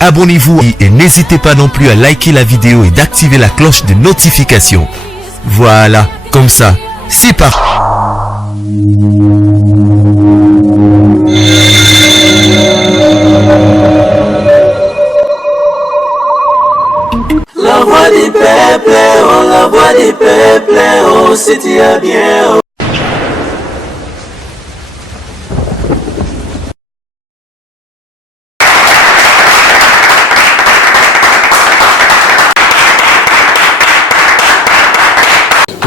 abonnez-vous et n'hésitez pas non plus à liker la vidéo et d'activer la cloche de notification. Voilà, comme ça, c'est parti. La voix du peuple, oh, la voix du peuple, oh, si tu as bien. Oh.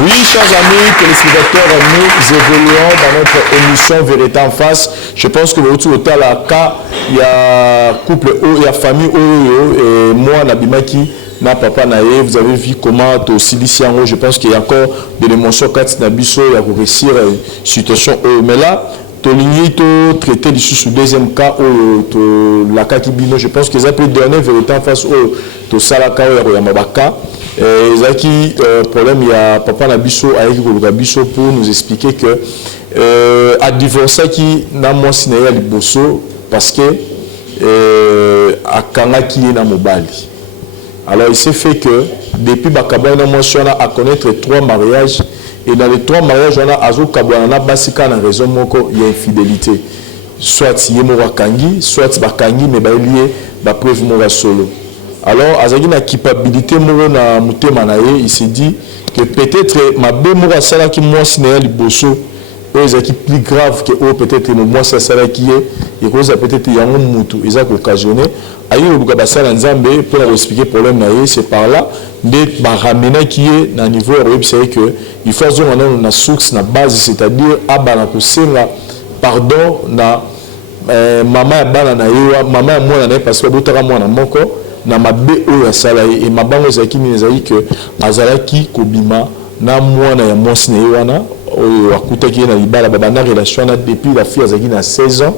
Oui, chers amis, téléspectateurs, nous évoluons dans notre émission Vérité en face. Je pense que autour de la cas, il y a couple, il y a famille, et moi, Nabimaki, na papa nae, vous avez vu comment au Siliciango, je pense qu'il y a encore de l'émotion quand Nabiso, il y a pour réussir une situation. Mais là, Toligny, traité du sous deuxième cas, la cas qui bino, je pense qu'ils ont pris dernier Vérité en face au Salaka ou Yamabaka. Zaki, problème, il y a papa Nabiso avec Nabiso pour nous expliquer que à divorcer qui n'a moins signé à Liboso parce que à Kanaki est dans Mobali. Alors il s'est fait que depuis Bakaba n'a moins à connaître 3 mariages et dans les 3 mariages on a Azo Kabwana Basika dans raison moko il y a infidélité. Soit il y a Kangi, soit Bakangi mais lié ba preuve mora solo. Alors, Azagi na capacité na mutema na ye, il s'est dit que peut-être ma bémora sala qui moi siné liboso, est plus grave que peut-être moi ça sala qui est, et que ça peut-être yango mutu, ils ont occasionné. Aïe le buka sala nzambe pour expliquer problème na ye, c'est par là de ba ramena qui est na niveau européen, c'est que il faut que on a na source na base, c'est-à-dire abana kusenga pardon na maman ya bana na yo, maman ya mwana na parce que botaka mwana moko na mabe oyo asala et mabango zaki ni ezali que azalaki kobima na mwana ya mwasi na ye wana oyo akutaki na libala babana relation na depuis la fille azaki na 16 ans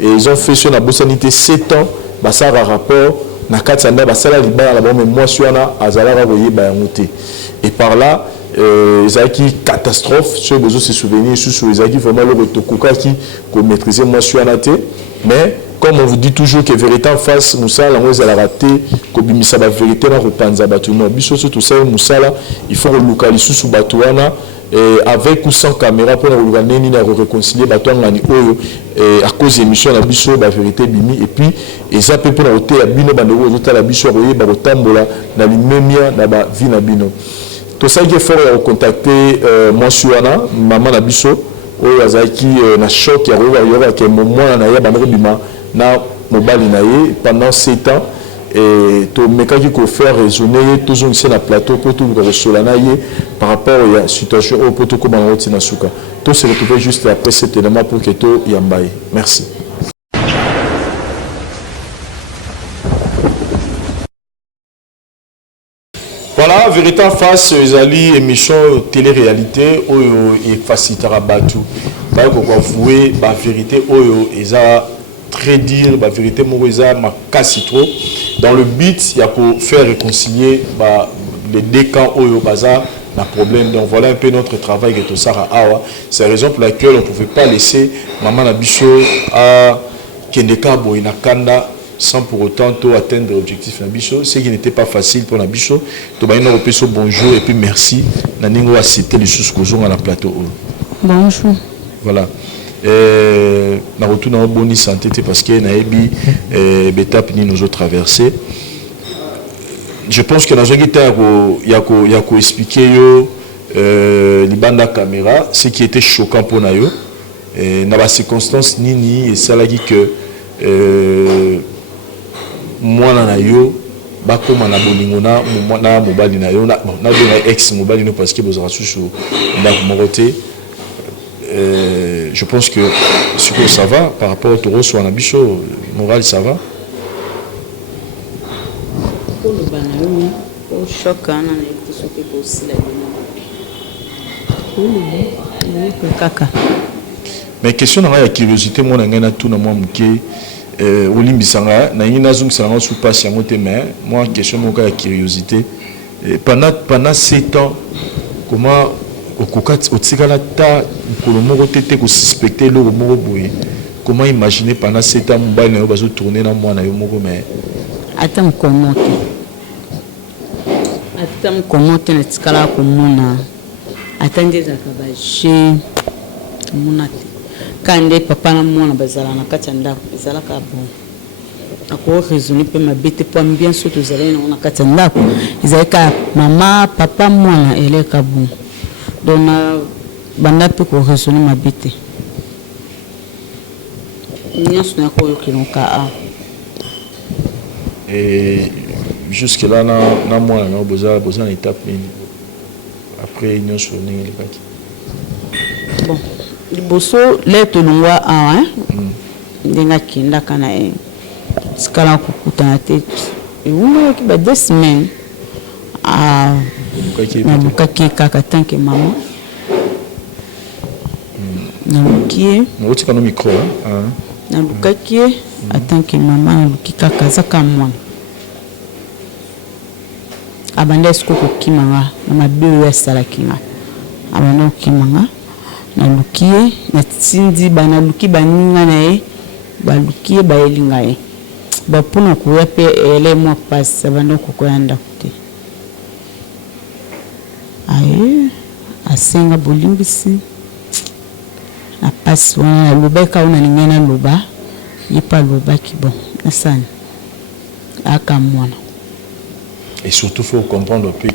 et ils ont fait sur na bosanité 7 ans basara rapport na kati nda basala libala la bombe mwasi wana azalaka koyeba yango te et par là ezalaki catastrophe sur besoin se souvenir sur ezalaki vraiment le retokoka qui ko maîtriser mwasi wana te mais comme on vous dit toujours que vérité en face Moussala on a raté kobimisa ba vérité na repanza batu no biso tout ça Moussala il faut relocaliser sous batuana avec ou sans caméra pour organiser na réconcilier batu ngani oyo à cause émission na biso ba vérité bimi et puis et ça peut pour ôter ya bino bande ozo ta la biso royer ba kotambola na limemia na ba vie na bino tout ça il faut contacter moi suana maman na biso oyo azaki na choc ya rover que moment na ya ba bima na mobali na ye pendant 7 ans et to mekaki ko faire raisonner toujours ici na plateau pour tout resola na ye par rapport à la situation au poto ko banoti na suka to se retrouver juste après cet élément pour que to yambaye merci. Voilà, vérité en face, ezali émission télé-réalité oyo et facilitera batu ba ko avouer ba vérité oyo eza très dire la vérité morosa ma casse trop dans le but il y a pour faire réconcilier les deux camps au bazar n'a problème donc voilà un peu notre travail que tout ça awa c'est la raison pour laquelle on ne pouvait pas laisser maman Nabiso à Kendeka Boina Kanda sans pour autant atteindre l'objectif Nabiso ce qui n'était pas facile pour Nabiso to ba ina repeso bonjour et puis merci na ningo a cité les choses qu'on a na plateau bonjour voilà na retour na bonne santé parce que na ebi étape ni nous traversé je pense que dans un guitare il y a ko expliquer yo libanda caméra ce qui était choquant pour na yo na ba circonstance nini et ça l'a dit que moi na yo ba koma na bolingo na mobali na yo na ex mobali no parce que bozara sous ndako moroté je pense que ça va par rapport au taureau sur un abicho moral ça va mais question dans la curiosité moi na tout na moi mke olimbisanga na ina zum sanga sous patient mais moi question mon cas curiosité pendant 7 ans comment otikala ta kolomoko tete ko suspecter le moko boye comment imaginer pendant 7 ans mobile na yo bazo tourner na moi na yo moko mais ata mkomote na tikala komona ata ndeza kabaje mona te kande papa na mwana bazala na kati ndako ezala ka bon ako raisonner pe mabete po bien surtout zala na kati ndako ezala ka mama papa mwana ele ka bon donc banda pe ko raisonner mabete nyonso na ko yokiloka a et jusque là na mwana na boza na étape nini après nyonso ndenge lebaki bon liboso leto longwa a ndenga kinda kana skala kukutana te eunga ki ba 2 semaines na bukaki kaka tanke mama na lukie na utika no micro na bukaki atanke mama na luki kaka zaka mwana abanda esko kokimanga na mabe ya salakinga abanda kokimanga na lukie na tindi bana luki baninga na e balukie baelinga e bapuna kuya pe ele mo passe abanda kokoyanda kuti aye asenga bolimbisi na passe wana lobeka una lingena loba yipa loba kibo nasani aka mwana. Et surtout, il faut comprendre que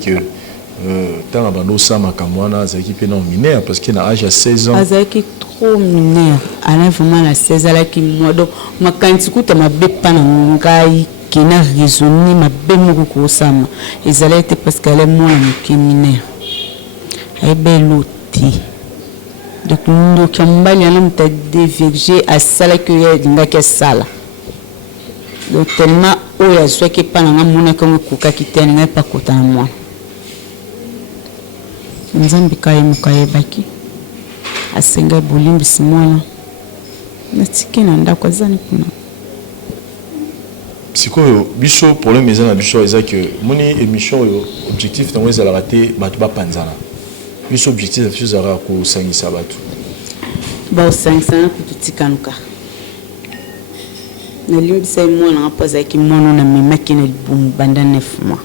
tant abando sama kamwana zaki pe non mineur parce qu'il a âge à 16 ans. Azaki trop mineur. Alain vraiment à 16 ans qui moi donc ma kantiku ta ma bepa na ngai qui na raisonné ma bemu ko sama. Ezala était parce qu'elle est moins qui mineur. Ay beloti. Donc nous kambali ana mta déverger à sala que ya dinga ke sala. Donc tellement oya soit que pas na mona comme kuka kitani ngai pa kota na mwana. Nzambi kaye mukaye baki asenga bolimbi simona na tiki na ndako azani kuna sikoyo biso problème ezana biso eza que moni émission yo objectif na weza la raté batu ba panzana biso objectif biso zara ko sangisa batu ba sangisa na kututika na limbisa mwana apaza ki mwana na memaki na banda 9 mois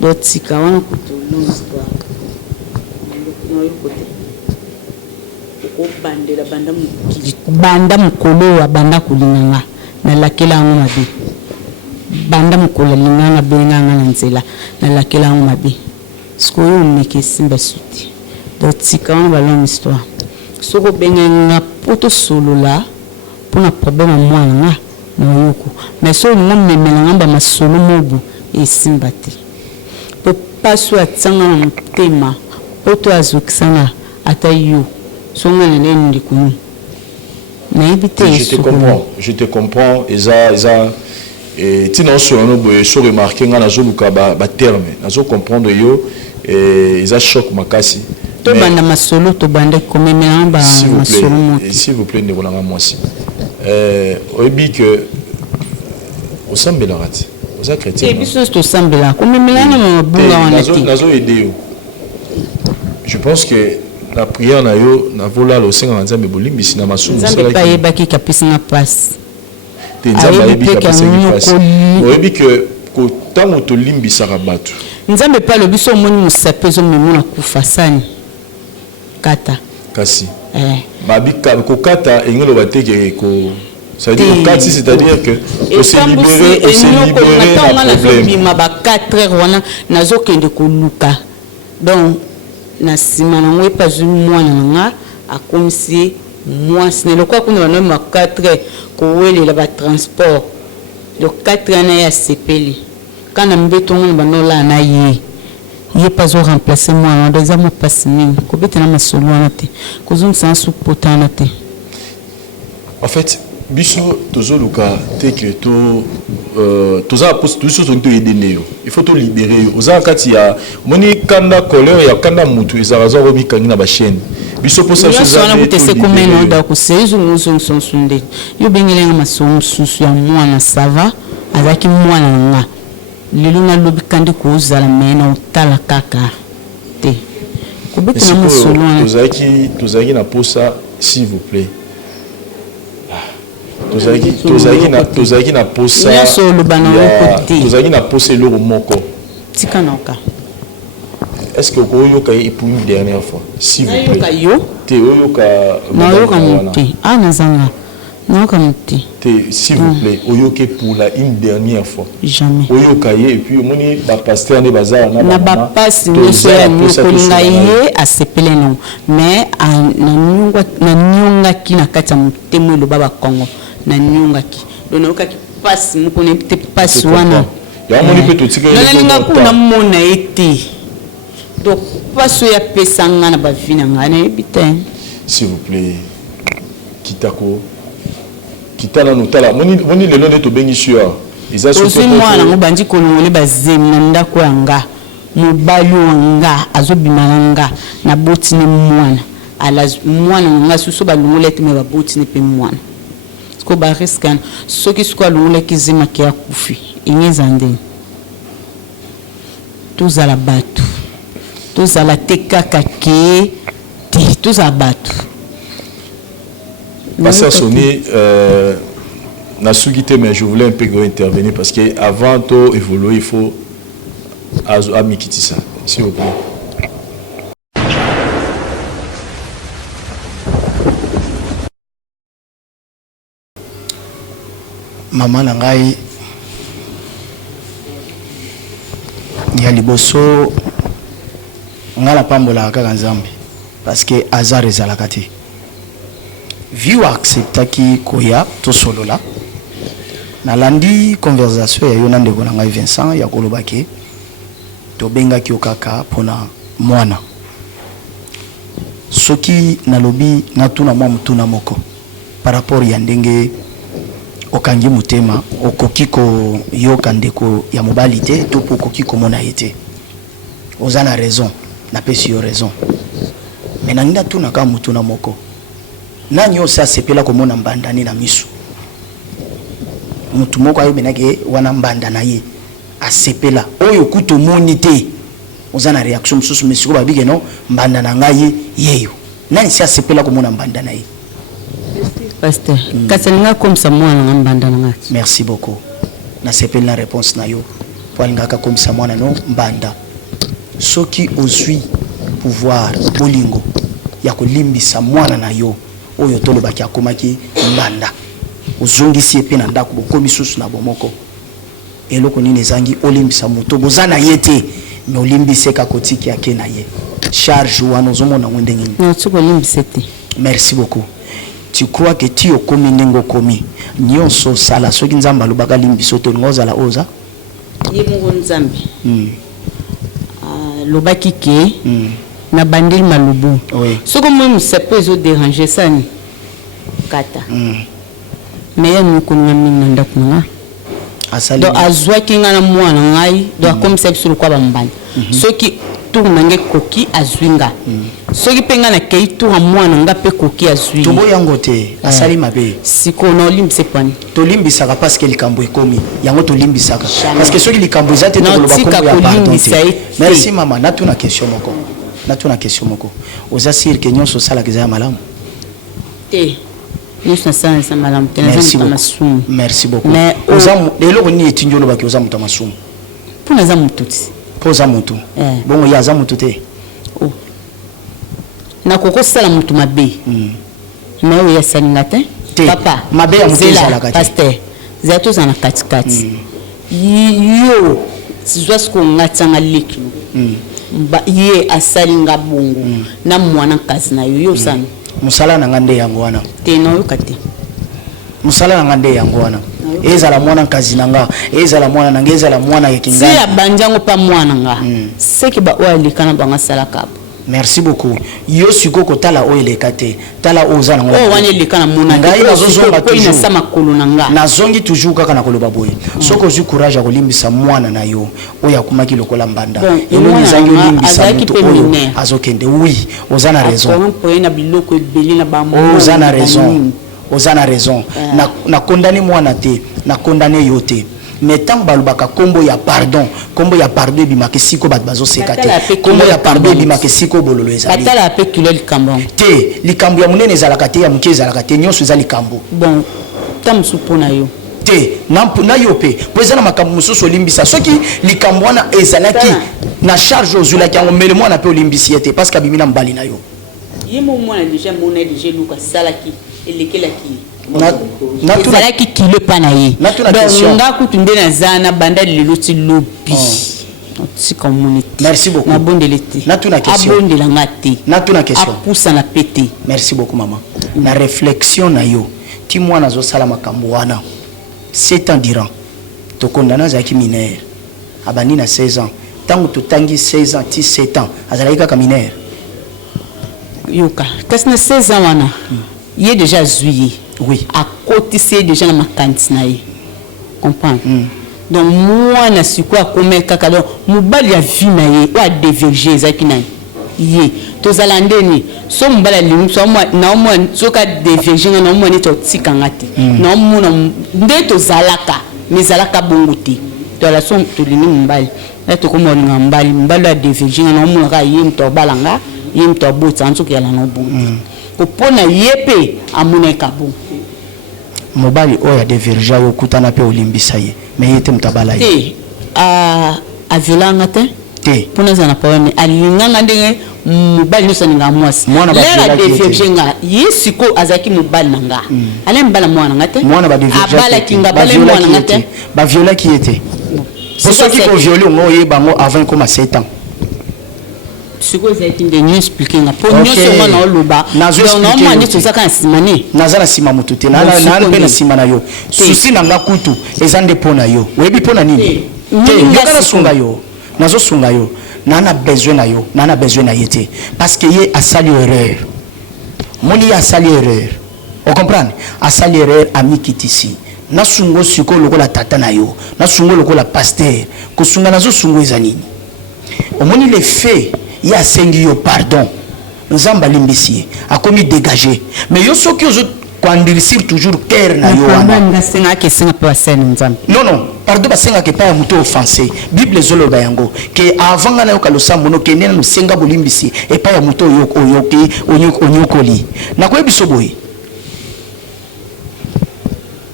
do tika wana kutulonza bandela banda mukolo wa banda kulinganga na lakela ngo mabe banda mukolo linganga benganga na nzela na lakela ngo mabe sikoyo meke simba suti do tika wana balon histoire soko benganga poto solola pona problème mwana na yoko mais so ngombe melanga masolo mobu e simba te po paso atsanga na mtema poto azokisana atayo songa na ndi kunu na ibite je te comprends eza et ti non so no boye so remarquer nga nazo luka ba terme nazo comprendre yo eza choc makasi to banda masolo to banda komemela ba masolo moto s'il vous plaît ne volanga moi si obi que au sambela rati oza chrétien et biso to sambela komemela na mabunga wana ti nazo aider yo. Je pense que la prière na yo na vola lo senga nzambe bolimbi sina masumu sala ki baki kapisi na passe te nzambe ebi kapisi na passe oyebi que ko tango to limbi sarabatu nzambe pa lo biso moni musapezo memona kufasani kata kasi babika ko kata engelo bateke ko ça veut dire kati c'est-à-dire que on s'est libéré d'un problème ma ba 4 heures wana nazokende ko luka donc na sima na ngwe pas mwana nga akomisi mwasi ne lokwa kuna na ma 4 heures ko wele la ba transport le 4 ans ya sepeli kana mbeto ngwe banola na ye pas au remplacer moi na des amours pas mine ko betena masolo na te ko zum sans supportana te en fait biso tozoluka te que toza poste tout ce sont aider il faut to libérer oza kati ya moni kanda colère ya kanda mutu ezarazo robi kangina ba chaîne biso posa chose na butese comme non da ko sezo nous sont sunde yo bengele nga masomo susu ya mwana sava azaki mwana nga lelo na lobi kandi ko zala mena utala kaka te ko betena masolo tozaki na posa s'il vous plaît tozalaki na posa nyonso oloba na yo côté tozalaki na posa eloko moko tika na oka est-ce que okoyoka ye pour une dernière fois s'il vous plaît nayoka yo te oyoka nayoka mote nazanga nayoka mote te s'il vous plaît oyoke pour la une dernière fois jamais oyoka ye et puis omoni bapasteur nde baza na bapasi nyonso ya kolinga ye asepele no mais naniongaki na kati ya motema eloba bakongo naniongaki do nayokaki pasi moko ne te pasi wana yamoni mpe totikanalinga kuna mona ye te donc pasi oyo apesa nga na bavi na ngai nayebi te s'il vous plaît kitako kita nanu tala moni lelo nde tobengi sua ozwi mwana yango bandi kolongole bazemi na ndako ya nga mobali wa nga azobima na nga nabotini mwana mwana na nga susu balongole ete me babotini mpe mwana siko bariskana soki siko alongolaki zemaki ya kufi enyeza ndeni tozala bato tozala te kaka ke te tozala bato Pasteur Sonny, mais je voulais un peu intervenir parce qu'avant de évoluer, il faut amikiti ça, s'il vous plaît. Maman Nangai ya liboso ngala pambola kaka nzambe parce que hasard ezalaka te. Vu acceptaki koya to solola nalandi conversation ya yona ndeko na ngai Vincent ya kolobaki to benga ki okaka pona mwana soki nalobi natuna mwa mutuna moko par rapport ya ndenge okangi mutema okokiko yoka ndeko ya mobali te to okokiko mona yete ozana raison na pesi yo raison mais nanginda tuna ka mutuna moko nani osa sepela komona mbandani na miso mutu moko ayo benake wana mbanda na ye asepela oyo kuto moni te ozana reaction mususu mesiko babike no mbanda na ngai yeyo nani si asepela komona mbanda na ye pasteur kaselinga comme ça mwana na mbanda na ngai merci beaucoup na sepela la réponse na yo poalinga ka comme ça mwana no mbanda soki ozui pouvoir bolingo ya kolimbisa mwana na yo oyo tolo baki akomaki mbanda ozongisi epe na ndako bokomi susu na bomoko eloko nini ezangi olimbisa moto bozana yete mais olimbise ka kotiki yake na ye charge wana ozomona ngwende ngini non tu olimbise te merci beaucoup tu crois que tu okomi ndengo komi nyonso sala soki nzamba lobaka limbiso to ngozala oza ye mungu nzambe lobaki ke na bandeli malubu soko moi musapo ezo déranger sani kata mais ya nukolinga mingi na ndako na nga donc azwaki nga na mwana ngai donc akomisa biso lokwa bambanda soki tour nange koki azwi nga soki mpe nga nakei tour ya mwana nga mpe koki azwi tobo yango te asali mabe sikoyo na olimbise pani tolimbisaka parce que likambo ekomi yango tolimbisaka parce que soki likambo eza te tokoloba kombo ya pardon te merci mama natuna question moko oza sir ke nyonso osalaka eza ya malamu te nyonso nasala eza malamu te naza moto masumu merci beaucoup eloko nini etindi olobaki oza moto masumu mpo naza motu ti mpo oza motu bongo ye aza motu te nakokosala motu mabe me oyo asalinga te papa mabe ya motu ezalaka te paster zala tozala na katikati yo zwa siko ngatianga leki ye asalinga bongo na mwana kasi na yo osani musala na nga nde yango wana te nayoka te musala na nga nde yango wana ezala mwana kazi na nga ezala mwana na nga ezala mwana ya kinga si abandi yango mpa mwana nga seki ba oyo aleka na bango asalaka merci beaucoup yo siko kotala oyo eleka te tala oyo oza nango oyo wana eleka na mona ngai nazozonga toujours makolo na nga nazongi toujours kaka na koloba boye soki ozwi courage ya kolimbisa mwana na yo oyo akumaki lokola mbanda eloni ezangi olimbisa moto oyo azokende oui oza na raison na biloko ebele na oza na raison oza na raison na condamné mwana te na condamné yo te mais tant balubaka kombo ya pardon ebimaki siko bato bazoseka te kombo ya pardon ebimaki siko bololo ezali batala ape kilo likambo te likambo ya monene ezalaka te ya moke ezalaka te nyonso eza likambo bon tamusu pona yo te na yo pe po ezana makambo mosusu olimbisa soki likambo wana ezalaki na charge ozulaki yango mele mwana pe olimbisi ye te parce que abimi na mobali na yo ye mo mwana déjà mona déjà luka salaki elekelaki ezalaki kilo epa na ye donc nga kutu nde naza na banda lelo ti lobi tika omoni te merci beaucoup nabondele te abondelanga te natuna question apusana pe te merci beaucoup mama na réflexion na yo ti mwana azosala makambo wana 7 ans durant tokondana azalaki minere abandi na 16 ans ntango totangi 16 ans ti 7 ans azalaki kaka minere yoka kasi na 16 ans wana ye déjà azwi oui akotisi ye déjà na makanisi na ye comprendre donc mwana sikoyo akomeli kaka donc mobali ya vi na ye oyo adeverge ezalaki na ye tozala ndeni so mobali alingi so naomona soki adeverge nga naomona neti otikanga te naomona nde tozalaka mais ezalaka bongo te toala so tolingi mobali ya tokoma olinga mobali oyo adeverge nga naomona kaka ye moto obalanga ye moto abotisa nsoki yala na obongo kopona ye mpe amonaka bongo mobali oyo adeverge oyo okutana mpe olimbisa ye mais ye te moto abala ye te aviolanga te te mpona aza na problème alinganga ndenge mobali nyonso alinga mwasi lera adeverge nga ye sikoyo azalaki mobali na nga ale mobala mwana nga te abalaki nga bale mwana nga te baviolaki ye te po soki koviole ongo oyeba yango avant ekoma 7 ans sikoyo ezalaki nde nyo explike nga mpo nyonso nga na oloba naomwa neti ozaka na nsima ne naza na nsima motu te nana mpe na nsima na yo susi na nga kutu eza nde mpo na yo oyebi mpo na nini te yoka nasunga yo nazosunga yo nana besoin na yo nana besoin na ye te parce que ye asali erreur moni ye asali erreur ocomprendre asali erreur amikitisi nasungo sikoyo lokola tata na yo nasungo lokola pasteur kosunga nazosungo eza nini omoni le fait ye asengi yo pardon nzambe alimbisi ye akomi dégagé mais yo soki ozo koandirisir toujours cœur na yo wana non pardon basengaka epai ya moto offensé bible ezoloba yango ke avant nga nayoka losambo no kende na nosenga bolimbisi epai ya moto onyokoli nakoyebi so boye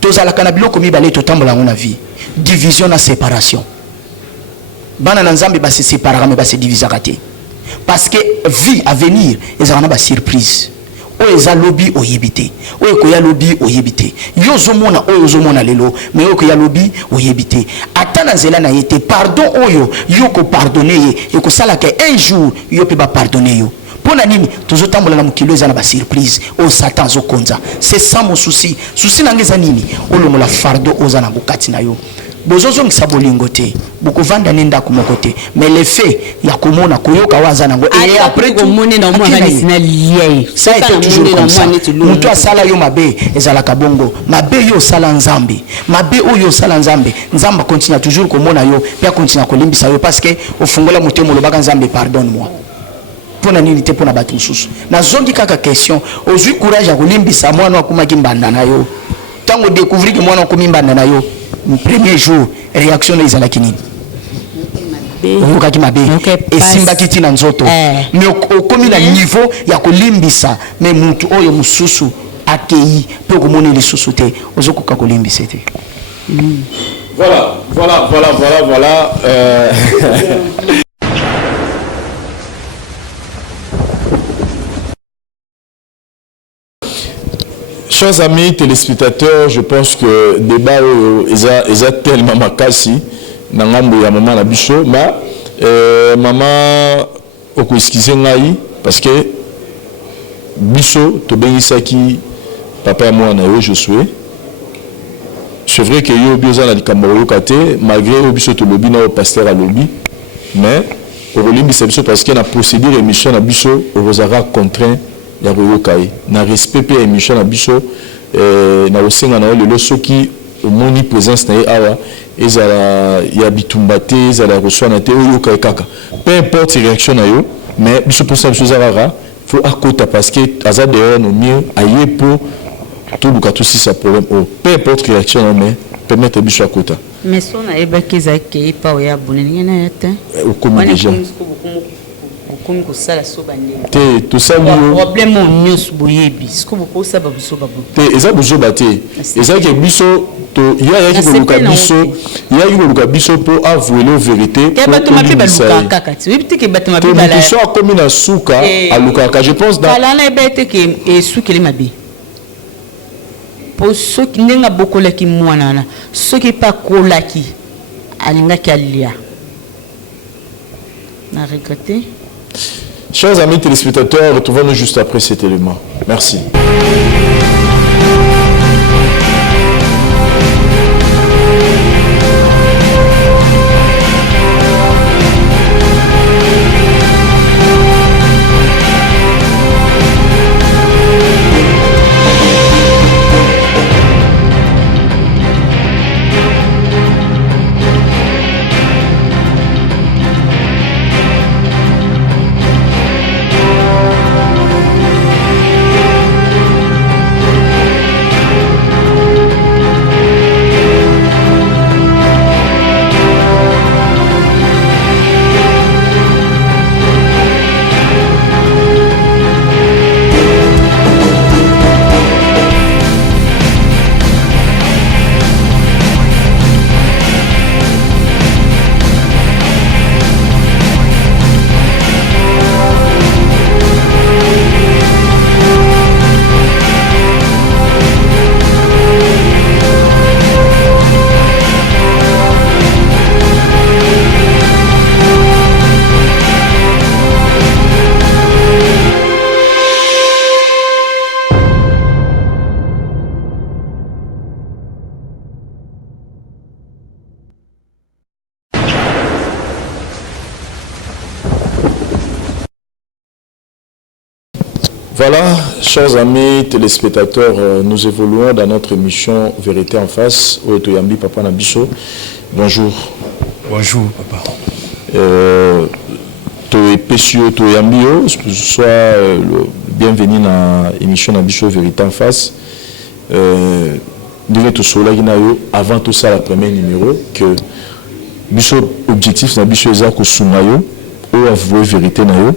tozalaka na biloko mibale totambola yango na vie division na séparation bana na nzambe base séparaka me base divisaka te parce que vie à venir ezalaka na basurprise oyo eza lobi oyebi te oyo ekoya lobi oyebi te yo ozomona oyo ozomona lelo mais oyo ekoya lobi oyebi te ata na nzela na ye te pardon oyo yo kopardone ye ekosalaka un jour yo mpe bapardone yo mpo na nini tozotambola na mokilo eza na basurprise oyo satan azokonza c'est ça mon souci souci na nga eza nini olongola fardo oyo oza na bokati na yo bozozongisa bolingo te bokovanda ne ndako moko te mais le fait ya komona koyoka waza nango et après tout ça a été toujours comme ça mutu asala yo mabe ezalaka bongo mabe yo osala nzambe mabe oyo osala nzambe nzambe continue toujours komona yo pe continue kolimbisa yo parce que ofungola motema olobaka nzambe pardonne moi pona nini te pona bato mosusu nazongi kaka question ozwi courage ya kolimbisa mwana akumaki mbanda na yo ntango découvrir ke mwana akomi mbanda na yo premier jour réaction ezalaki nini oyokaki mabe esimbaki ntina nzoto mais okomi na niveau ya kolimbisa mais mutu oyo mosusu akei mpe okomoni lisusu te ozokoka kolimbisa te Voilà. Chers amis téléspectateurs, je pense que le débat est tellement makasi na ngambo ya maman na biso ma maman okuskize ngai parce que biso to bengisaki papa ya mwana yo Josué. C'est vrai que yo bioza na likambo yokate malgré yo biso to lobi na pasteur a lobi mais olimbi biso parce que na procédure émission na biso rozara contraint ya koyokai na respect pe émission na biso na osenga na lelo soki omoni présence na awa ezala ya bitumba te ezala reçoit te oyokai kaka peu importe réaction na yo mais biso pour ça biso rara faut akota parce que aza dehors no mieux aye pour tout le cas aussi ça problème peu importe réaction mais permettre biso akota mais son na ebaki zaki pa oya boneli na yata au comme déjà comme ça la sobande tout ça problème on nyos boyebi ce que beaucoup ça ba biso ba et ça bozo baté et ça que biso to ya ki koluka biso pour avouer la vérité ke bato mabe baluka kaka ti wipti ke bato mabe bala to so comme na suka aluka je pense dans bala na bete ke e sukeli mabe pour ceux qui n'ont pas beaucoup de qui mouanana ceux qui pas kolaki alinga kalia n'a regretté. Chers amis téléspectateurs, retrouvons-nous juste après cet élément. Merci. Voilà, chers amis téléspectateurs, nous évoluons dans notre émission Vérité en face. Oetoyambi Papa Nabiso. Bonjour. Bonjour, papa. Pesio Toyambio, soit bienvenue dans l'émission Nabiso Vérité en face. Avant tout ça, le premier numéro, que Biso objectif Nabiso est que Soumayo, ou avouer vérité nayo,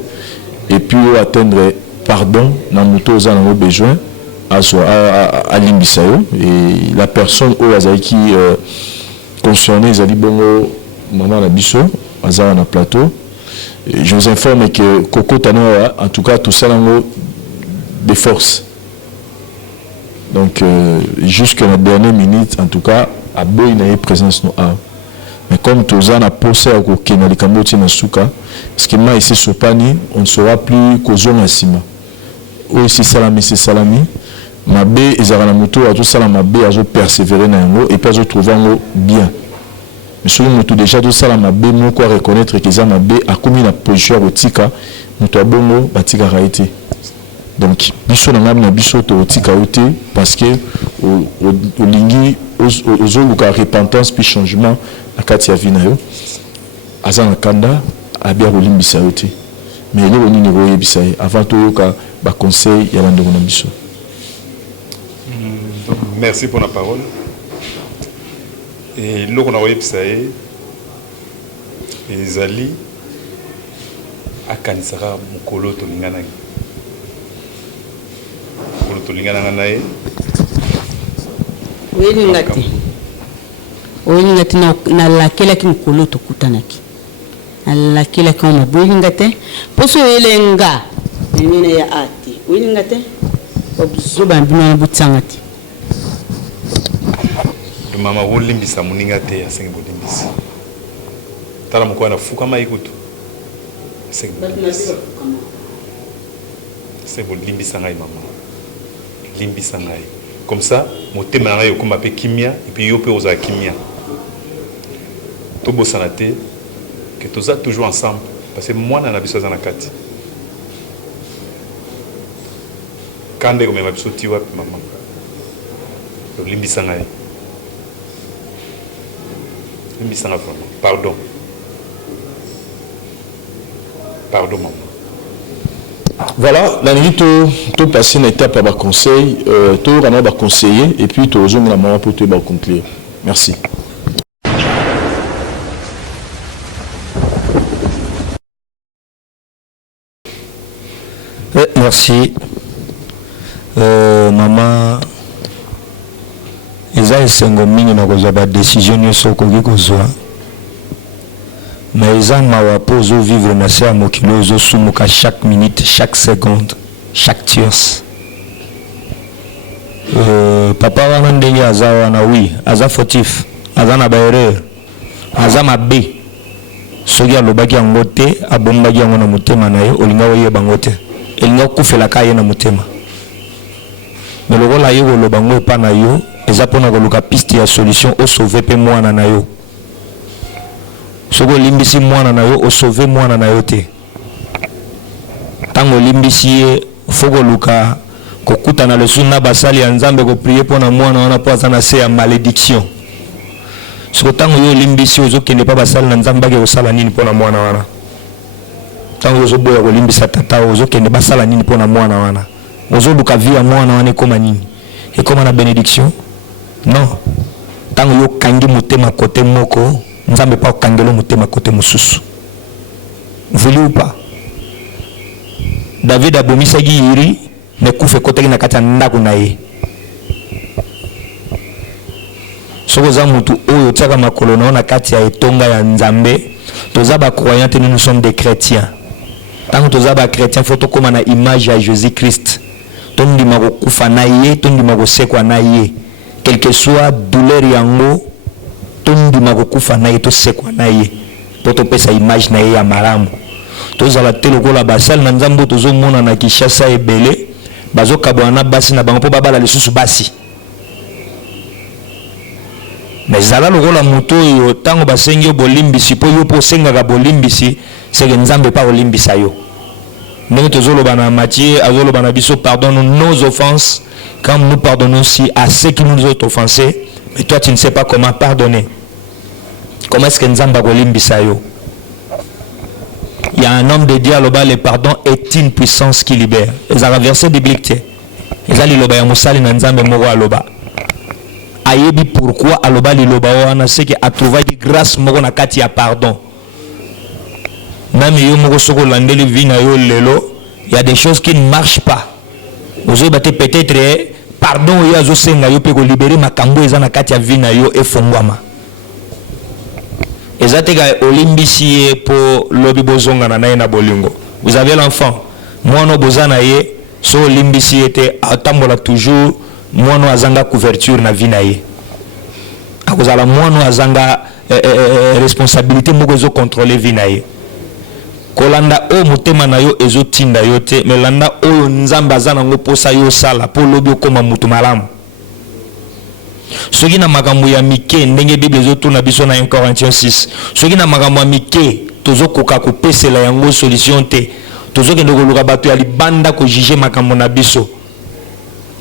et puis atteindre pardon dans nos besoins à l'imbisayo et la personne où qui concernée Zali Bongo maman Nabiso Azara na plateau. Je vous informe que Coco Tanoa en tout cas tout ça dans des forces. Donc jusqu'à la dernière minute en tout cas à boy na présence no a. Mais comme tous en a posé au Kenya les Kamboti na suka, ce qui m'a ici sur pani, on ne sera plus qu'aux hommes à Sima. Aussi salami c'est salami mabe ezara moto a tout salama mabe azo persévérer na yango et puis azo trouver yango bien mais celui moto déjà tout salama mabe moko reconnaître que ça mabe a commis la position otika moto abongo batika raité donc biso na ngam na biso to otika oté parce que au lingi ozo luka repentance puis changement na kati ya vie na yo azana kanda abia olimbisa oté mais il est au niveau yebisai avant tout ka ba conseil ya bandeko na biso. Merci pour la parole. Et là on a yebisai ezali akanisaka mukolo to lingana. Mukolo to lingana nae. Oui ngati na la kila kimukolo to kutanaki. La kila kama bwingate poso elenga nini ya ati wingate obuzuba mbina butsangati mama wolimbisa muningate asengi bolimbisa tala mukwana fuka maikutu asengi bolimbisa c'est bolimbisa ngai mama limbisa ngai comme ça motema ngai okoma pe kimia et puis yo pe oza kimia to bosana te que tous ça toujours ensemble parce que moi na biso za na kati kande ko mema biso tiwa maman limbisa ngai limbisa ngai pardon maman. Voilà, la nuit tout passer une étape à conseil, tout rendre à conseiller et puis tout la maman pour te conclure. Merci. Merci. Maman, ils ont essayé de décision mais ils ont vivre dans chaque minute, chaque seconde, chaque tierce. Papa wana ndenge aza wana oui aza fautif aza na erreur aza mabe soki alobaki yango te abombaki yango na motema na ye olinga oyeba yango te elinga okufelaka ye na motema me lokola ye koloba yango epa na yo eza mpona koluka piste ya solution osauve mpe mwana na yo soki olimbisi mwana na yo osauve mwana na yo te ntango olimbisi ye fo koluka kokutana lesu na basali ya nzambe kopriye mpona mwana wana mpo aza na se ya malédiction soko ntango yo olimbisi ozokende mpa basali na nzambe bake kosala nini mpona mwana wana ntango ozoboya kolimbisa tata ozokende basala nini mpona mwana wana ozoluka vi ya mwana wana ekoma nini ekoma na bénédiction non ntango yo okangi motema kote moko nzambe mpa okangela motema kote mosusu voulu ou pas David abomisaki Iri ne kufe kote na kati ya ndako na ye soko za mutu oyo tiaka makolo na ona kati ya etonga ya nzambe toza ba croyants nous sommes des chrétiens tant toza ba chrétiens faut tokoma na image ya Jésus Christ tondima ko kufa na ye tondima ko sekwa na ye quel que soit douleur yango tondima ko kufa na ye to sekwa na ye po to pesa image na ye ya malamu tozala telokola basal na nzambo tozomona na Kinshasa ebele bazokabwana basi na bango po babala lisusu basi mais zala lokola moto yo tango basengi yo bolimbisi po yo po sengaka bolimbisi seke nzambe pa olimbisa yo ndenge tozoloba na Matthieu azoloba na biso pardonne nos offenses comme nous pardonnons si à ceux qui nous ont offensés mais toi tu ne sais pas comment pardonner comment est-ce que nzambe akolimbisa yo. Il y a un homme de Dieu, le pardon est une puissance qui libère. Ils ont verset biblique. Ils ont dit loba ya musali na nzambe moko aloba. Ayebi pourquoi aloba li loba wana c'est que a trouvé grâce moko na kati ya pardon. Même yo moko soko landeli vi na yo lelo, il y a des choses qui ne marchent pas. Ozo bate peut-être pardon yo azo senga yo pe ko libérer makambo eza na kati ya vi na yo efongwama. Olimbisi pour lobi bozonga na na bolingo. Vous avez l'enfant. Moi no bozana ye so olimbisi était atambola toujours moi no azanga couverture na vie na ye. Akozala moi no azanga responsabilité moko zo contrôler vie na ye. Kolanda o motema na yo ezo tinda yo te melanda o nzamba azana ngo posa yo sala po lobi okoma mutu malamu. Soki na makambo ya mike ndenge Bible ezotuna biso na 1 Corinthiens 6 soki na makambo ya mike tozokoka kopesela yango solution te tozokende koluka bato ya libanda ko juger makambo na biso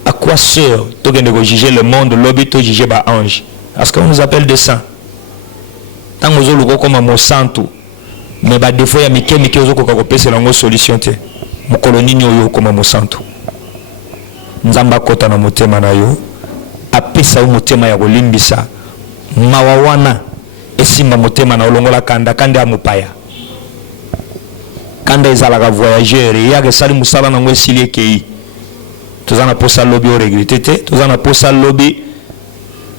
à quoi sert tokende ko juger le monde lobi to juger ba ange parce qu'on nous appelle des saints tango zoluko koma mo santu mais ba défaut ya mike ozokoka kopesela yango solution te mokolo nini oyo koma mo santu nzamba kota na motema na yo apesa motema ya kolimbisa mawawana esimba motema na olongola kanda ya mupaya kanda ezalaka voyageur yake sali musala na ngwe sili ekei tozana posa lobi o regrette te tozana posa lobi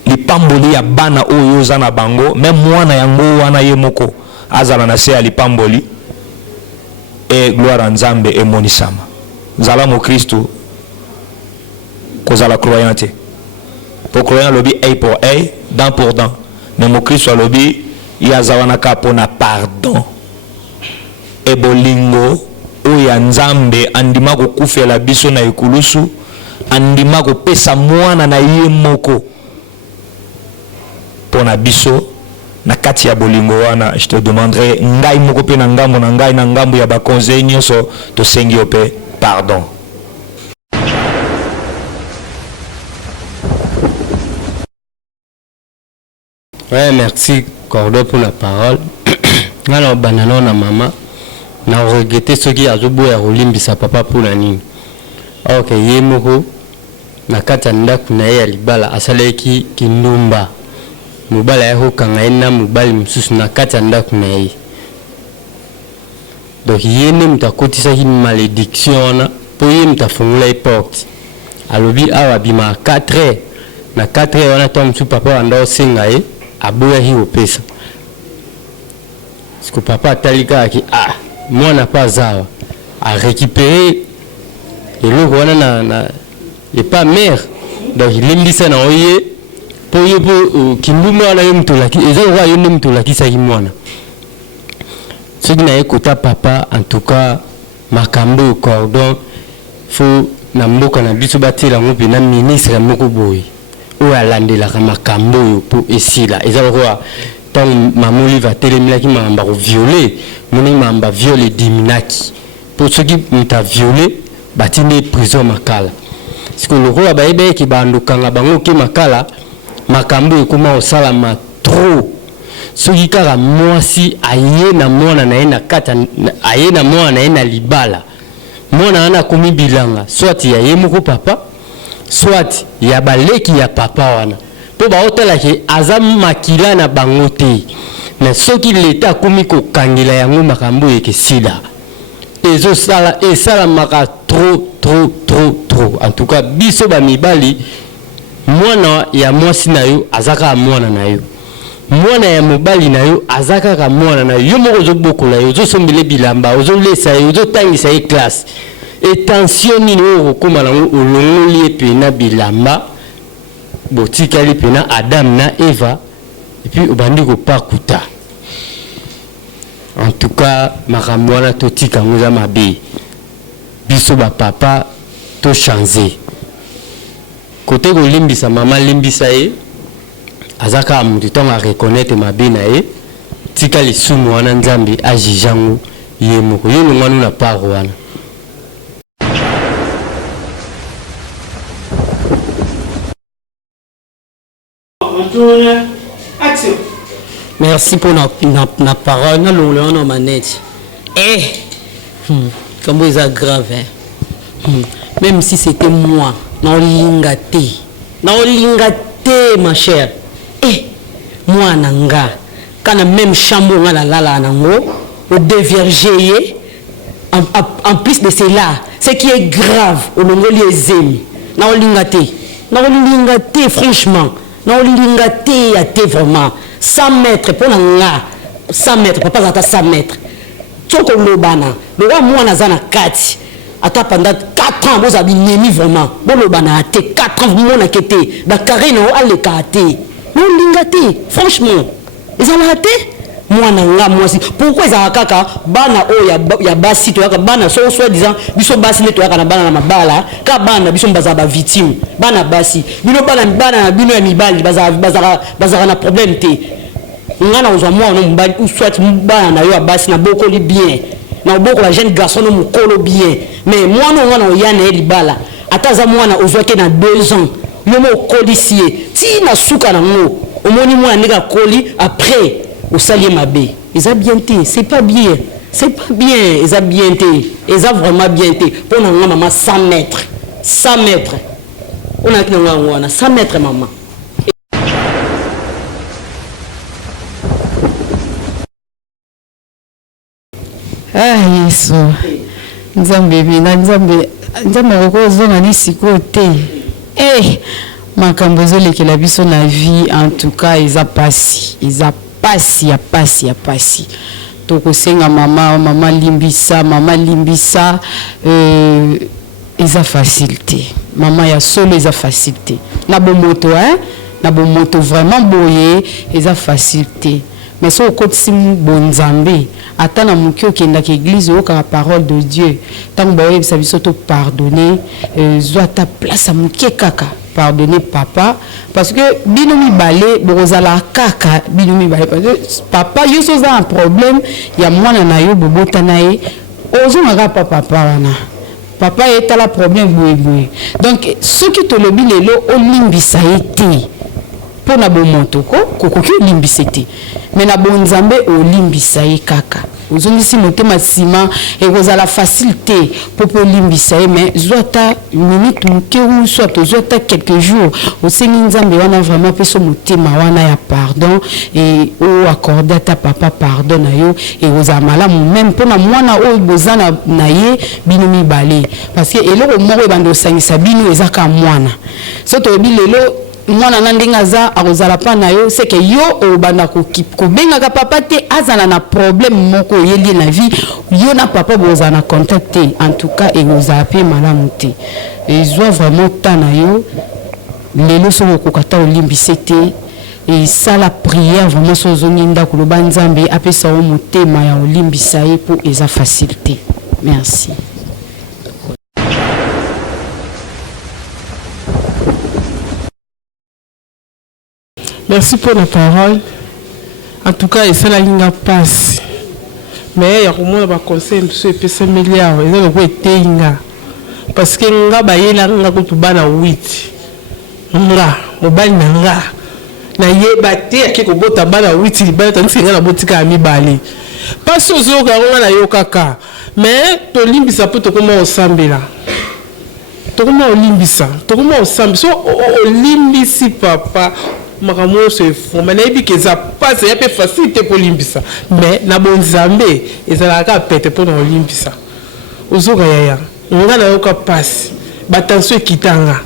lipamboli ya bana oyo zana bango même mwana yango wana ye moko azala na se ya lipamboli e gloire à nzambe emonisama zala mo Kristo kozala croyante pour croire lobby œil pour œil, dent pour dent. Mais mon Christ soit lobby, il y a zawanaka pour na pardon. Et bolingo, ou ya nzambe, andima ko kufe la biso na ikulusu, andima ko pesa mwana na ye moko. Pour na biso, na kati ya bolingo wana, je te demanderai, ngai moko pe na ngambo ya ba conseil nyonso, to sengi ope, pardon. Ouais, merci Cordo pour la parole. Alors, banano na maman, na regretté ce qui a zubo ya olimbisa papa pour la nini. Ok, yemoko na kata ndaku na ya libala asaleki kindumba. Mubala ya hokanga ena mubali msusu na kata ndaku na ye. Donc yene mutakotisa une malédiction na pour y mtafungula porte alobi awa bima 4h na 4h wana tom su papa ando singa aboya hi opesa parce que papa talika ki mwana pas zawa a récupérer eloko wana na et pas mère donc limbisa na oye pour y pour kimbuma wana yo mtolaki ezalwa yo ndi mtolaki sa kimwana ce qui n'a écouté papa en tout cas makambo cordon faut na mboka na biso batela ngopi na ministre moko boy o alandela ka makambo pour esila ezalwa tant mamuli va telemila ki mamba ko violer moni mamba violer diminaki pour ceux qui m'ta violé batine prison makala parce que le roi baebe ki bandukanga bango ki makala makambo ekoma osalama trop soki kaka mwasi aye na mwana na ye na kata aye na mwana na ye na libala mwana ana komi bilanga soit ya ye moko papa soit ya baleki ya papa wana po baotala ke aza makila na bango te mais soki leta komi kokangela yango makambo ekesila esalamaka trop en tout cas biso bamibali mwana ya mwasi na yo azaka mwana na yo mwana ya mobali na yo azaka ka mwana na yo moko ozobokola yo ozosombele bilamba ozolesa yo ozotangisa ye classe etension nini oyo okoma nango olongoli ye pena bilamba botikali pena Adam na Eva epuis obandi kopakuta en tout cas makambo wana totika ngo za mabe biso bapapa to changer côté kolimbisa mama limbisa ye azaka mutu tonga reconnaître mabe na ye tika lisumu wana nzambe ajijango ye moko yo ngwana na paro wana. Merci pour la parole. Nous avons manette. Comme vous êtes grave. Même si c'était moi, non lingate, ma chère. Moi nanga, quand même chambre on a la nango, au déverger. En plus de cela, ce qui est grave, au niveau les amis, non lingate, franchement. Non, l'ingate a été vraiment 100 mètres pour nga 100 mètres, papa zata 100 mètres. Toko lobana, le roi moi nazana 4. Ata pendant 4 ans, vous avez nemi vraiment. Bon lobana a été 4 ans, vous m'en inquiété. Ba carré non, allez kate. Non, l'ingate, franchement. Ils ont raté. Moi nanga moi si pourquoi za kaka bana o ya basi to yaka bana so disant biso basi ne to yaka na bana na mabala ka bana biso mbaza ba victime bana basi bino bana bino ya mibali baza na problème te ngana ozwa moi no mbali ou soit bana na yo ya basi na boko li bien na boko la jeune garçon no mukolo bien mais moi no ngana oyana libala ataza mwana ozwa ke na 2 ans yo mo kolisier ti na suka na ngo omoni mwana ndika koli après au salier mabé, ils ont bien été, c'est pas bien, ils ont bien été, ils ont vraiment bien été. Pour nous, maman, 100 mètres, on a 100 mètres, maman. Ah, Yesu, Nzambe, makambo ezolekela biso na vie en tout cas eza pasi tokosenga mama limbisa eza facilité mama ya solo eza facilité na bomoto vraiment boye eza facilité mais so okotisi bonzambe ata na moki okendaka église okaka parole de Dieu ntango baoyebisa biso to pardonner zwa ta place ya moke kaka pardonner papa parce que bino mibale bokozala kaka bino mibale parce que papa yo so za un problème ya mwana na yo bobota na ye ozongaka papa wana papa etala problème boye donc soki tolobi lelo olimbisa ye te po na bomoto kokoki olimbisa te mais na bonzambe olimbisa ye kaka ozongisi motema nsima ekozala facilité po olimbisa ye mais zwa ata minute moke ou soit ozwa ata quelques jours osengi nzambe wana vraiment peso motema wana ya pardon et oaccorde ata papa pardon na yo ekozala malamu même mpona mwana oyo boza na ye bino mibale parce que eloko moko ebanda osangisa bino ezaka mwana so toyebi lelo mwana na ndenge aza akozala pa na yo c'est que yo obanda kobengaka papa te azala na problème moko oyeli na vie yo na papa bozala na contact te en tout cas ekozala pe malamu te ezwa vraiment ta na yo lelo soko okokata olimbise te esala prière vraiment so ozongi ndako loba nzambe apesa yo motema ya olimbisa ye po eza facilité. Merci. Merci pour la parole. En tout cas, c'est la ligne passe. Mais il y a un conseil de ce milliard. Il y a un parce que nga bayela nga kutubana 8 nga mobali nga na yeba te akiko bota bana 8 libala tansinga na botika mi bale parce que zo ka nga na yokaka mais to limbisa po to koma osambela to koma olimbisa to koma osambi so olimbisi papa makambo se foma na yebi keza passe ya pe facilité pour limbisa mais na bonzambe ezala ka pete po na olimbisa ozoka yaya nga na yoka passe batanso ekitanga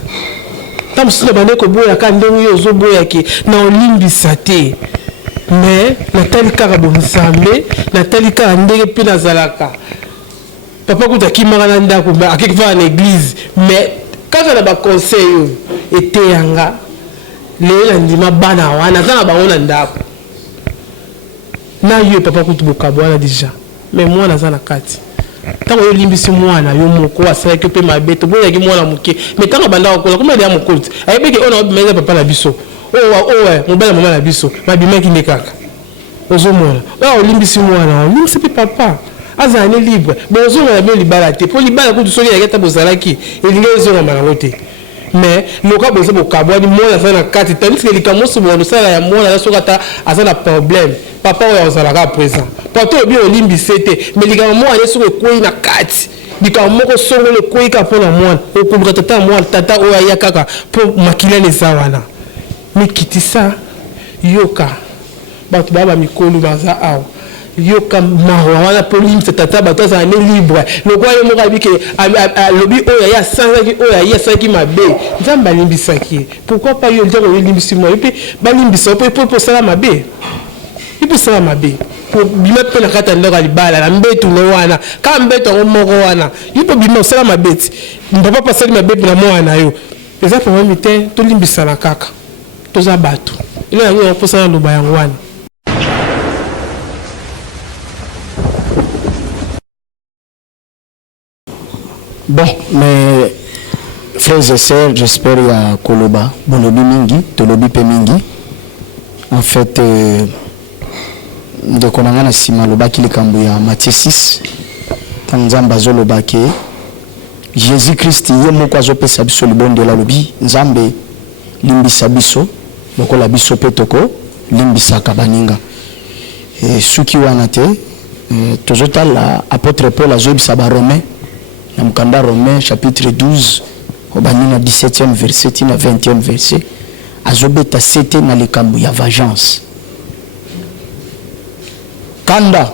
tam sila bane ko boya ka ndenge yo zo boya ki na olimbisa te mais natali kaka bonzambe natali kaka ndenge pe nazalaka papa kuta kimaka na ndako akiki va na église mais kaka na ba conseil ete yanga lela ndima bana wana zana ba ona ndako na yo papa kutu bokabwana déjà mais moi na zana kati tango yo limbisi mwana yo moko asala ke pe mabeto boya ki mwana muke mais tango banda ko kuma ya mokolti ayebeke ona obimeza papa na biso mobala mama na biso mabimaki ndekaka ozomona o limbisi mwana limbisi pe papa azane libre bozo na be libala te po libala ko tusoli ya keta bozalaki elinga ezonga mala te mais loka bozo bokabwani mwana sana kati tandis que likamoso bondo sala ya mwana la sokata azana problème papa oyo azalaka présent pato bi olimbise te mais likamo mwana soko kwei na kati likamo moko songo le kwei ka pona mwana okuluka tata mwana tata oyo ayakaka po makilane zawana mikitisa yoka bato baba mikolu baza awo yoka mawa wana police tata bato za ne libre lokwa yo moka bike lobi oya ya sanzaki oya ya sanki mabe nzamba limbisaki pourquoi pas yo ndeko limbisi moi pe balimbisa po sala mabe ipo sala mabe po bima pe na kata ndeko libala na mbetu no wana ka mbeto moko wana ipo bima sala mabe mbapa pasali mabe na mwana yo eza problème te to limbisa na kaka to za bato ile yango po sala loba yango wana. Bon, mais frères et sœurs, j'espère qu'il y a Koloba, Bonobi Mingi, Tolobi Pemingi. En fait, de Konangana Simaloba qui est Kambuya, Matthieu 6, Tanzamba Zolobake, Jésus-Christ, Yemoko Azope Sabiso, le bon de la lobby, Nzambe, Limbi Sabiso, Loko Labiso Petoko, Limbi Sakabaninga. Et ceux qui ont été, Tozota, l'apôtre Paul Azobe Sabaromé, dans le Romain chapitre 12 au 17e verset na 20e verset azobeta c'était na le kambu ya vengeance kanda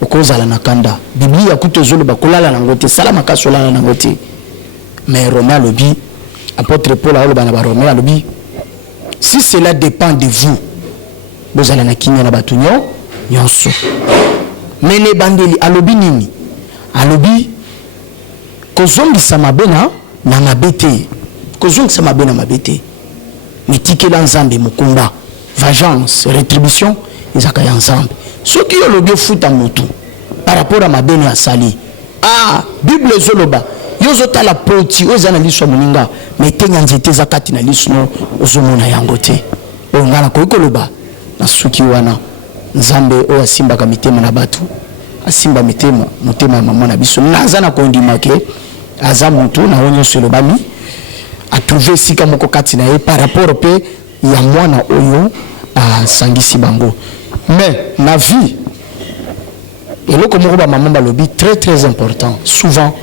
okozala na kanda biblia kutozolo bakolala na ngote salama kasolala na ngote mais Romain lobi apôtre Paul a loba na ba Romain lobi si cela dépend de vous bozala na kinya na batunyo nyonso mais ne bandeli alobi nini alobi kozongisa mabena na mabete kozongisa mabena mabete mitikela nzambe mukumba vengeance rétribution ezaka ya nzambe soki yo lobi futa mutu par rapport à mabena asali bible zoloba yo zotala poti oza na liso muninga mais tenga nzete za kati na liso no ozomona yango te ongana ko ikoloba na soki wana nzambe oyo asimbaka mitema na batu asimba mitema mutema mama na biso nazana ko ndima ke aza mutu na onyo selobami a trouvé sika moko kati na ye par rapport pe ya mwana oyo asangisi bango. Mais la vie et le comme ba maman balobi très important. Souvent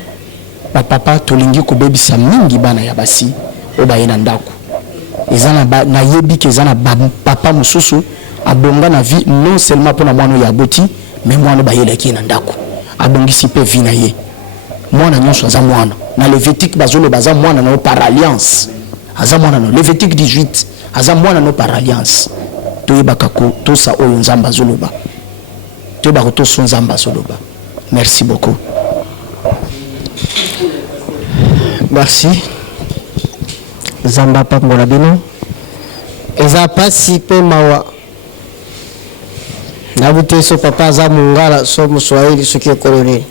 ba papa tolingi ko bebisa mingi bana ya basi o ba yena ndako. Ezana ba na yebi ke ezana papa mususu abonga na vie non seulement pour na mwana ya boti mais mwana ba yela ki na ndako. Abongisi pe vie na ye. Mwana nyonso za mwana. Na Lévitique bazolo baza mwana na par alliance. Aza mwana no Lévitique 18 aza mwana no par alliance. Toyebaka ko tosa oyo nzamba zoloba. Toyebaka to son nzamba zoloba. Merci beaucoup. Merci. Zamba pambola bino. Eza pasi pe mawa. Nabute so papa za mungala so muswahili soki ekoloni.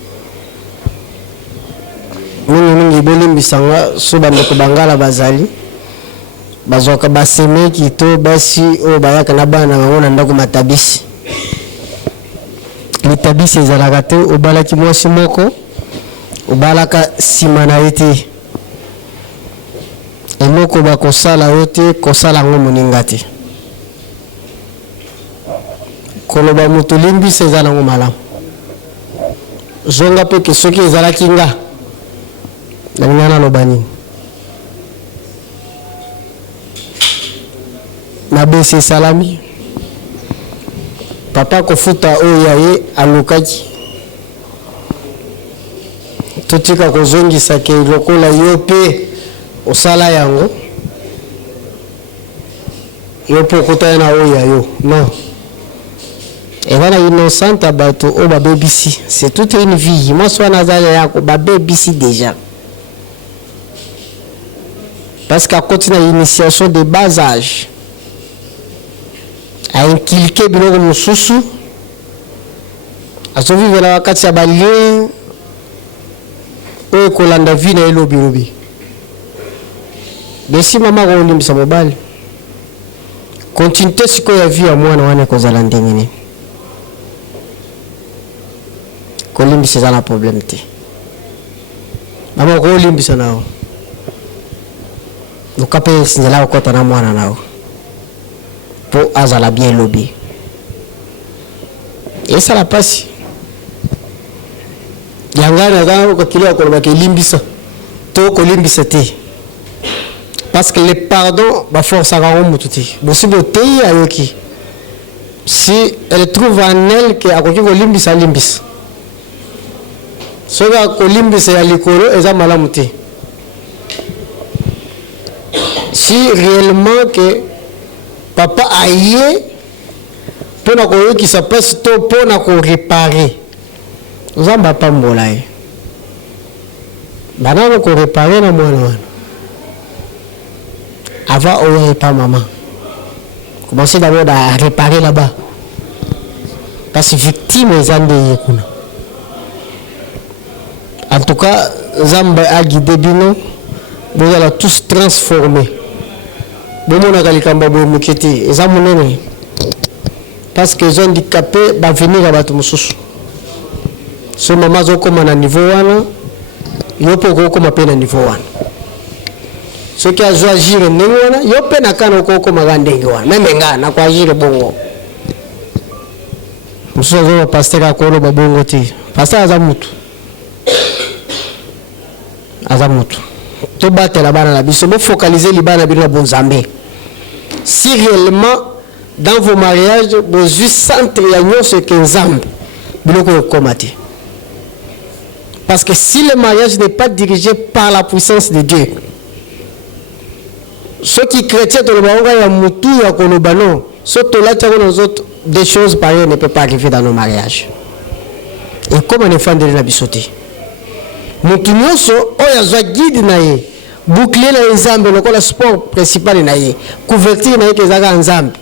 Mingi bolimbisanga so bandeko bangala bazali. Bazoka basemeki to basi o bayaka na bana ngona ndako matabisi. Litabisi ezalaka te obalaki mwasi moko obalaka nsima na ye te. Eloko bakosala yo te kosala yango moninga te. Koloba moto limbisa eza nango malamu. Zonga mpe ke soki ezalaki nga nalinga naloba nini. Nabese salami papa kofuta oyo ya ye alukaki totika kozongisa ke lokola yo pe osala yango yo po okotaya na oyo ya yo non. Evana innocente bato o babebisi c'est toute une vie. Moi soit nazali yako babebisi déjà parce qu'à côté de l'initiation de bas âge a inculqué biloko mususu azovivela wakati ya balie oyo kolanda vi na ye lobilobi. Besi mama kolimbisa mobali continuité sikoyo ya vi ya mwana wana ekozala ndenge nini. Kolimbisa eza na problème te. Mama kolimbisa nao lukape sinzela okota na mwana nao po azala bien lobi. Esa la pasi yangana za ko kilo ko ba limbisa to ko limbisa te parce que le pardon ba force à mututi bosibo te ayoki si elle trouve en elle que akoki ko limbisa limbisa soga ko limbisa ya likolo eza malamu te. Si réellement que papa aye pona ko qui se passe to pona ko réparer zamba pambola ye banana ko réparer na mwana wana avant oye pas maman commencer d'abord à réparer là-bas parce que victime ezande yekuna. En tout cas zamba a guidé bino vous allez tous transformer. Bomona kalikamba bo muketi eza munene parce que les handicapés va venir à batu mususu. So mama zo koma na niveau wana yopo ko koma pe na niveau wana. So ki azo agir ndenge wana yope na kana ko koma ga ndenge wana. Meme nga na kwa agir bongo. Mususu zo pasteur ko lo babongo ti. Pasteur aza mutu. Aza mutu. To batela bana na biso bo focaliser libana bino bonzambe. Si réellement dans vos mariages vos centre ya nyonso ke nzambe biloko komati. Parce que si le mariage n'est pas dirigé par la puissance de Dieu, ceux qui chrétiens to le ya mutu ya koloba non, surtout là nos autres des choses pareilles ne peuvent pas arriver dans nos mariages. Et comment les femmes de la bisoté mutu nyonso oya zwa guide na ye bouclier na nzambe lokola sport principal na ye couverture na ye kezaka nzambe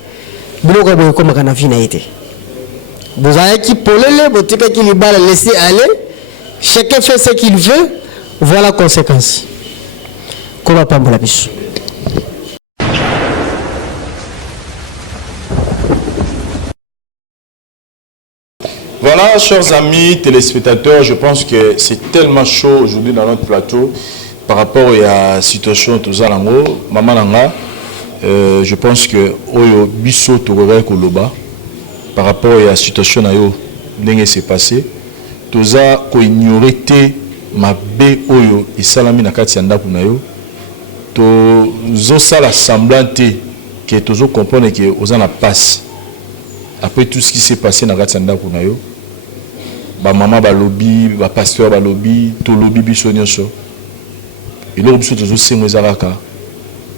biloko boye komaka na vie na ye te. Bozalaki polele botikaki libala laisser aller, chacun fait ce qu'il veut, voilà la conséquence. Comment pambola biso. Voilà, chers amis téléspectateurs, je pense que c'est tellement chaud aujourd'hui dans notre plateau par rapport à la situation de Maman Nanga. je pense que oyo biso tokoka koloba par rapport à la situation nayo ndenge s'est passé toza ko ignorer te mabe oyo esalami na kati ya ndako na yo tozosala semblant te que tozo comprendre que oza na passe après tout ce qui s'est passé na kati ya ndako na yo ba mama balobi ba pasteur balobi to lobi biso nyonso eloko biso tozosenga ezalaka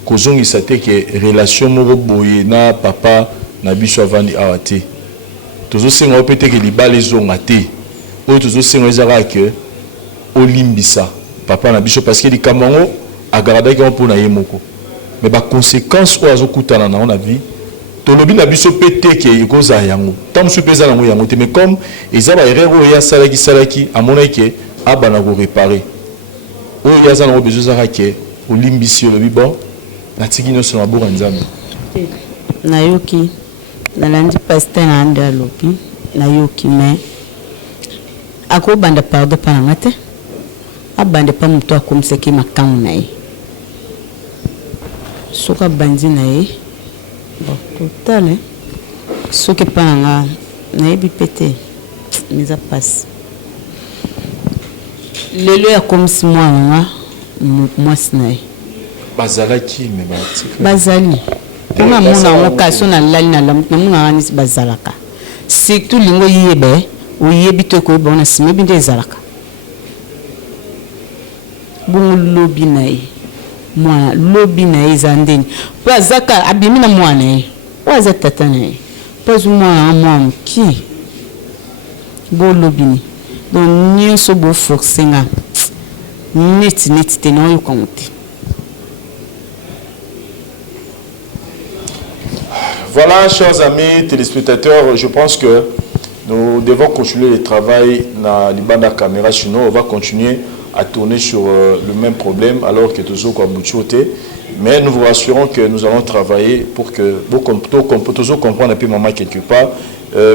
kozongisa te ke relation moko boye na papa na biso avandi awa te tozosenga ope te ke libala ezonga te oyo tozosenga ezalaka ke olimbisa papa na biso parce que likambo yango agardaki yango mpo na ye moko mais baconséquence oyo azokutana nango na vie tolobi na biso mpe te ke ekozala yango ntango mosusu mpe eza nango yango te mais comme eza baerreur oyo ye asalaki amonaki ke abana korepare oyo ye aza nango bezo ezalaka ke olimbisi olobi bon natiki nyonso na maboko ya nzambe nayoki nalandi paster na ande alobi nayoki mais akobanda pardon mpa nanga te abande mpa moto akomisaki makangu na ye soki abandi na ye bon total soki mpa nanga nayebi mpe te eza mpasi lelo akomisi mwana nanga mwasi na ye bazalaki me bazali mpona mona yango kasi so nalali na mona yango nisi bazalaka surtout lingo yiyebe oyebi to koyeba wana nsima ebi nde ezalaka bongo lobi na ye mwana lobi na ye eza ndeni mpo azaka abimi na mwana ye oyo aza tata na ye mpo azwi mwana ya mwana moki bolobini donc nyonso boforce nga neti te naoyokango te. Voilà, chers amis téléspectateurs, je pense que nous devons continuer le travail dans l'Ibanda Caméra, sinon on va continuer à tourner sur le même problème alors que tous autres. Mais nous vous rassurons que nous allons travailler pour que vous compreniez un peu maman quelque part.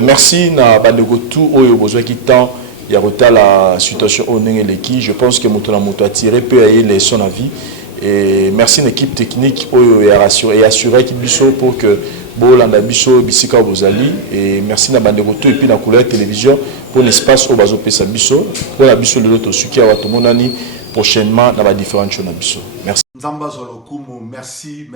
Merci na bandeko tout oyo besoin qui temps il y a la situation au Nengeleki. Je pense que moto a tiré peu les son avis et merci l'équipe technique oyo et assurer qui biso pour que bolanda biso bisika bozali et merci na bandeko tout et puis na couleur télévision pour l'espace au bazo pesa biso pour la biso le autre suki à tomonani prochainement dans différentes choses na biso. Merci. Nzamba Zolokumu, merci,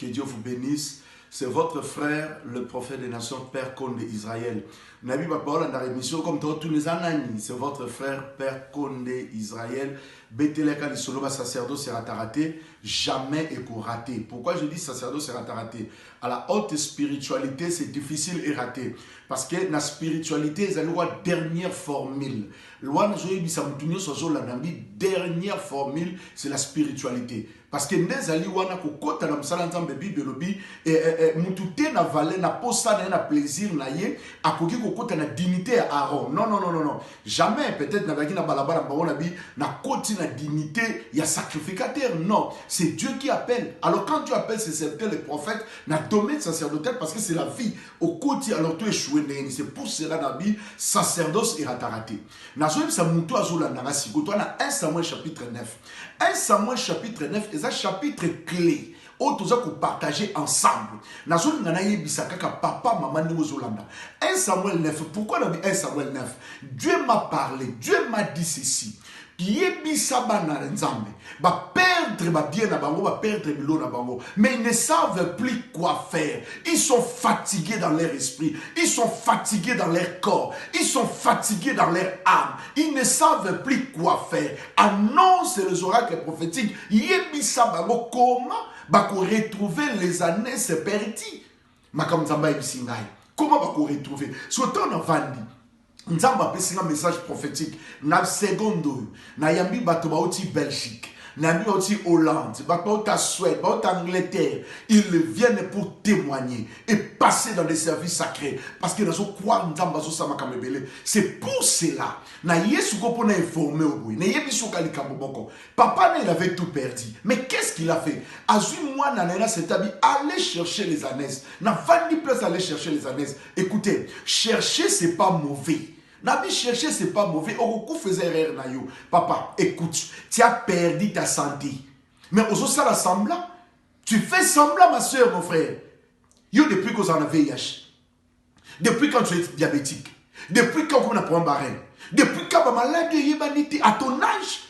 que Dieu vous bénisse. C'est votre frère, le prophète des nations, Père Konde Israël. Nabi Babaola dans l'émission comme tous les anani, c'est votre frère, Père Konde Israël. Beteleka Lisoloba sacerdoce sera raté, jamais et pour rater. Pourquoi je dis sacerdoce sera raté? À la haute spiritualité, c'est difficile et raté. Parce que la spiritualité, c'est la loi dernière formule. Loi dernière formule, c'est la spiritualité. Parce que les ali wana kokota na msala nzambe bible lobi mutute na valeur na posa na plaisir na ye akoki kokota na dignité ya Aaron. Non. Jamais peut-être na baki na balabala mbona bi na koti na dignité ya sacrificateur. Non, c'est Dieu qui appelle. Alors quand Dieu appelle ses serviteurs les prophètes na domaine sacerdotal parce que c'est la vie au koti alors tu échoué ndeni. C'est pour cela nabi sacerdoce et ratarate. Na zoe sa muto azola na siko toi na 1 Samuel chapitre 9. 1 Samuel chapitre 9 est un chapitre clé. Autres que partager ensemble. Nazol nanaye bisakaka papa maman ni ozolanda. 1 Samuel 9. Pourquoi on dit 1 Samuel 9? Dieu m'a parlé, Dieu m'a dit ceci. Yebisaba na nzambe. Ba perdre ba bien na bango, ba perdre bilo na bango. Mais ils ne savent plus quoi faire. Ils sont fatigués dans leur esprit. Ils sont fatigués dans leur corps. Ils sont fatigués dans leur âme. Ils ne savent plus quoi faire. Annonce les oracles prophétiques. Yebisaba bango comment ba ko retrouver les années perdues. Makam nzamba ebisingai. Comment ba ko retrouver? Surtout on a vendu. Nzamba apesi un message prophétique na secondo na yambi bato bauti Belgique na yambi bauti Hollande bato bauti Suède bauti Angleterre ils viennent pour témoigner et passer dans des services sacrés parce que nazo kwa nzamba zo sama kamebele c'est pour cela na yesu ko pona informer oboy na yebi soka likambo boko papa il avait tout perdu mais qu'est-ce qu'il a fait azui moi na nena setabi aller chercher les ânesses na vandi place aller chercher les ânesses écoutez chercher c'est pas mauvais. Nabi chercher c'est pas mauvais. Oroku faisait erreur na yo. Papa, écoute, tu as perdu ta santé. Mais aux ça semblant, Tu fais semblant, ma soeur, mon frère. Yo, depuis qu'on en a VIH, depuis quand tu es diabétique, depuis quand on a pris un barème, depuis quand ma maladie est à ton âge,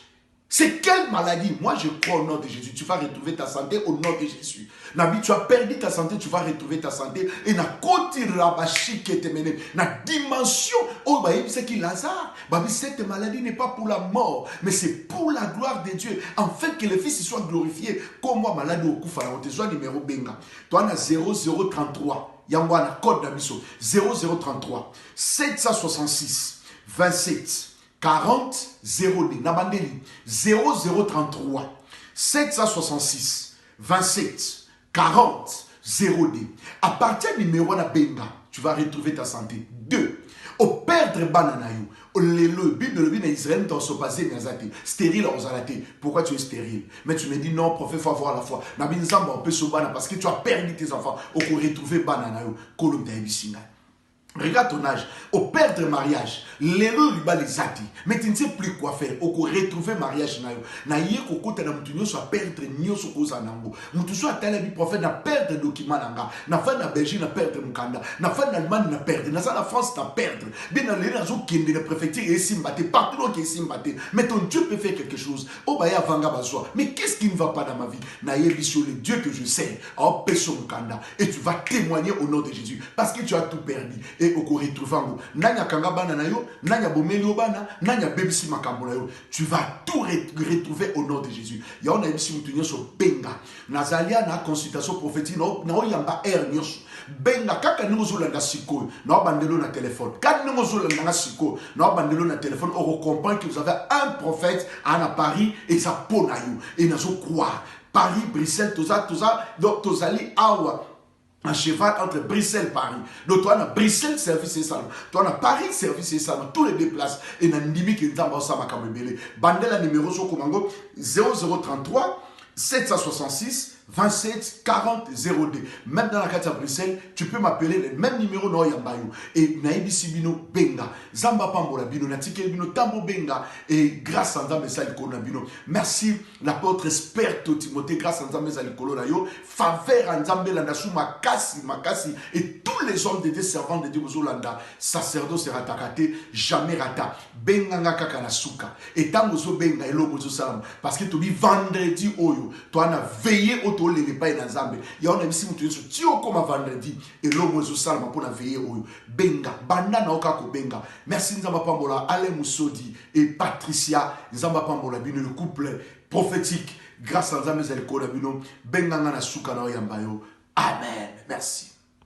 c'est quelle maladie? Moi, je crois au nom de Jésus. Tu vas retrouver ta santé au nom de Jésus. Nabi, tu as perdu ta santé, tu vas retrouver ta santé. Et na côté rabachi qui te mené, na dimension, oh, bah, c'est qui Lazare? Bah, cette maladie n'est pas pour la mort, mais c'est pour la gloire de Dieu. En fait, que le Fils soit glorifié. Comme moi, malade au Koufa, on te soit numéro benga. Toi, on a 0033. Yangwana, code d'Abisso. 0033. 766. 27. 40 0D. Nabandeli 0033 766 27 40 0D. À partir du numéro de Benga, tu vas retrouver ta santé. 2. Au perdre bananayo, au lelo, Bible le Israël dans ce passé stérile aux alaté. Pourquoi tu es stérile? Mais tu me dis non, prophète, faut avoir la foi. Nabin Zamba on peut se banana parce que tu as perdu tes enfants. Au retrouver bananayo, kolom taïbisinga. Regarde ton âge, au perdre mariage, l'élo lui bat les ati, mais tu ne sais plus quoi faire, au retrouver mariage nayo, na yé koko ta na mutunyo soit perdre nyo so koza nango, mutu soit tala bi prophète na perdre document nanga, na fa na Belgique na perdre mukanda, na fa na Allemagne na perdre, na sa na France na perdre, bien na les nazo kende na préfecture et simbate, partout qui simbate, mais ton Dieu peut faire quelque chose, oh bah ya vanga bazwa, mais qu'est-ce qui ne va pas dans ma vie, na yé bisho le Dieu que je sais, oh peso mukanda, et tu vas témoigner au nom de Jésus, parce que tu as tout perdu. Et au retrouver nanya kanga bana na yo, nanya bomeli bana, nanya bebisi makambo na yo. Tu vas tout retrouver au nom de Jésus. Ya on a bisi mutunyo so benga. Nazalia na consultation prophétique na o yamba nyoso. Benga kaka ningozo langa siko, na bandelo na téléphone. Quand ningozo langa siko, na bandelo na téléphone, on comprend que vous avez un prophète à Paris et ça pona yo. Et nazo croire. Paris, Bruxelles, tout ça, donc tozali awa. Un cheval entre Bruxelles et Paris. Donc, toi, on a Bruxelles, service et salon. Toi, on a Paris, service et salon. Tous les déplaces. Et on a Ndimi qui est en bas, ça m'a camébélé. Bandela numéro sur Komango 0033 766 27 40 0D. Même dans la carte à Bruxelles, tu peux m'appeler le même numéro no Yambayo. Et Naïbi Sibino Benga. Zamba Pambola Bino, Natike Bino Tambo Benga. Et grâce à Nzambe Salikolo Bino. Merci l'apôtre Esperto Timothée. Grâce à Nzambe Salikolo Nayo. Faveur à Nzambe Landasou Makasi. Et tous les hommes de Dieu, servants de Dieu, Landa. Sacerdoce sera takate. Jamais rata. Benga Ngaka Nasuka. Et Tangozo Benga et Lomozo Salam. Parce que tu dis vendredi Oyo. Tu as veillé au les pas dans Zambé. Il y a un MC qui dit comme vendredi et l'homme zo salma pour la veiller au benga banda na okako benga. Merci Nzamba Pambola, Alain Moussodi et Patricia Nzamba Pambola bino le couple prophétique grâce à Nzambe Zeliko na bino benga na suka na yambayo. Amen. Merci.